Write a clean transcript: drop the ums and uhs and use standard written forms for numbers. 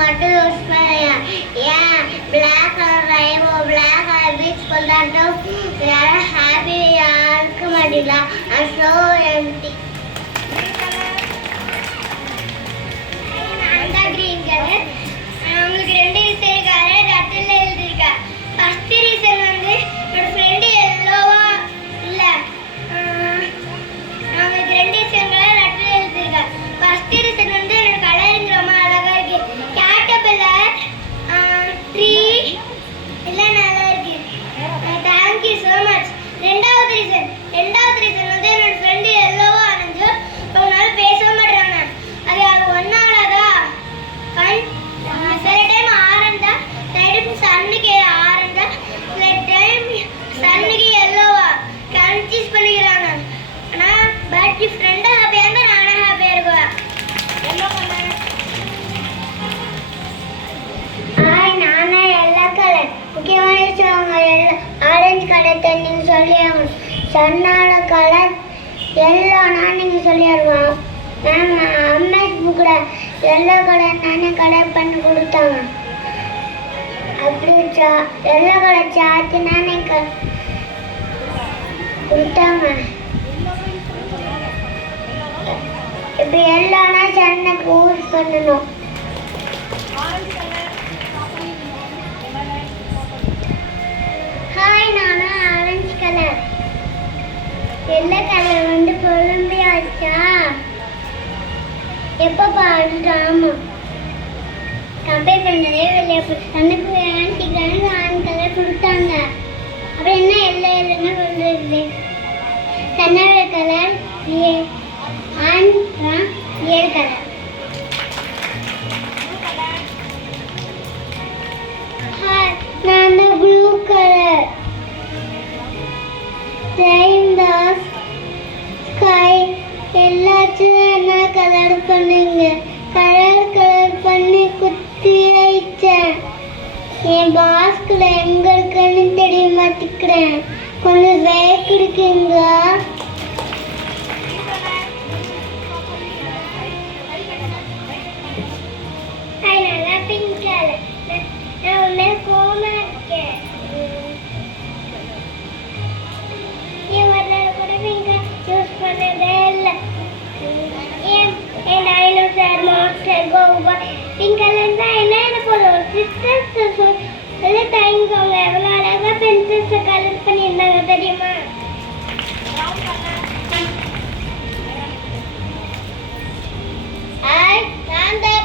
மட்டும் யூஸ் பண்ணலையா? ஏன் பிளாக் கலர் ரைவோ பிளாக் கலர் பீச் கொண்டாட்டம் யாரும் ஹாப்பி இருக்க மாட்டீங்களா? So empty. நான் தான் கிரீன் கலர். உங்களுக்கு 2 ரீசன் இருக்காரு, ரெட்டில் எழுதியிருக்கா. ஃபர்ஸ்ட் ரீசன் வந்து என்னோட ஃப்ரெண்டு எல்லோவா இல்லை, அவங்களுக்கு 2 ரீசன்களை ரெட்டில் எழுதியிருக்கா. ஃபர்ஸ்ட் ரீசன் வந்து என்னோட கலரிங் ரொம்ப அழகா இருக்கு. கேட்டபில்லர் ட்ரீ எல்லாம் நல்லா இருக்கு. Thank you so much. ரெண்டாவது ரீசன் வந்து என்னோட ஃப்ரெண்டு எல்லோவா ஆனஞ்சு ரொம்ப நாள் பேச மாட்டாங்க. அது ஒன்னாலதான் சில டைம் ஆரஞ்சா, சில டைம் சன்னுக்கு ஆரஞ்சா, சில டைம் சன்னுக்கு எல்லோவா கன்ஃபியூஸ் பண்ணிக்கிறாங்க. ஆனால் பட் ஃப்ரெண்டு ஹாப்பியாக இருந்தால் நானும் ஹாப்பியாக இருக்குவேன். நானா எல்லா கலர் முக்கியமான விஷயம் ஆரஞ்சு கலர் தண்ணிங்க சொல்லியாங்க. சன்னால கலர் எல்லோனா நீங்கள் சொல்லிடுவோம். மேம் அம்மாஸ் புக்கில் எல்லோ கலர் நானே கலர் பண்ணி கொடுத்தாங்க. அப்படி எல்லோ கலர் சார்ஜ் நானே கொடுத்தாங்க. இப்போ எல்லோனா சன்னுக்கு யூஸ் பண்ணணும். ஹாய், நானும் ஆரஞ்சு கலர். எல்லோ கலர் வந்து கொலம்பியாச்சா எப்போ பாடுறாமா கம்பேர் பண்ணுறதே வெளியே சன்னுக்கு ஆன்டிக்கான ஆன் கலர் கொடுத்தாங்க. அப்புறம் என்ன எல்லோ இல்லைன்னா சொல்றது சன்னோட கலர் ஆன் ஏழு கலர். நான் தான் ப்ளூ கலர். ரெயின்பாஸ் ஸ்கை எல்லாத்தையும் என்ன கலர் பண்ணுங்க. கலர் பண்ணி குத்தி வைச்சேன். என் பாஸ்கில் எங்க இருக்குன்னு தெரிய மாட்டேங்கிறேன். கொஞ்சம் வேக் இருக்குங்க. நல்லா பிங்க் கலர். நான் உண்மை கோமா இருக்கேன். என் வரலாறு கூட பிங்கா யூஸ் பண்ணதே இல்லை. என் dinosaur master Gopa pink colour தான் என்ன போல ஒரு சிஸ்டர்ஸ் சொல்லி தாங்கிக்கோங்க. எவ்வளோ அழகாக பென்சில்ஸை கலர் பண்ணியிருந்தாங்க தெரியுமா? நான் தான்